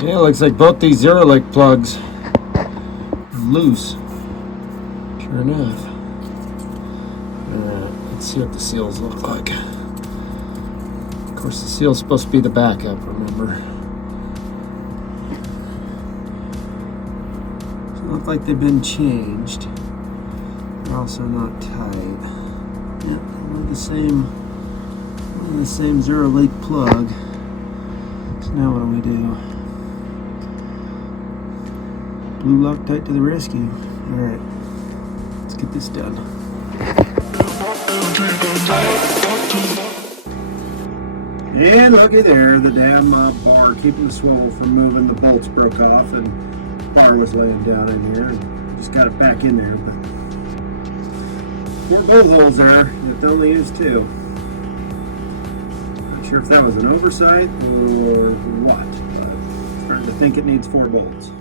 Yeah, looks like both these zero link plugs are loose. Sure enough. Alright, let's see what the seals look like. Of course, the seal's supposed to be the backup, remember? So they look like they've been changed. They're also not tight. Yep, one of the same zero link plug. So now what do we do? Blue Loctite to the rescue. Alright, let's get this done. And looky there, the damn bar keeping the swivel from moving. The bolts broke off and the bar was laying down in here. Just got it back in there, but 4 bolt holes there. It only used 2. Not sure if that was an oversight or what, but I'm starting to think it needs 4 bolts.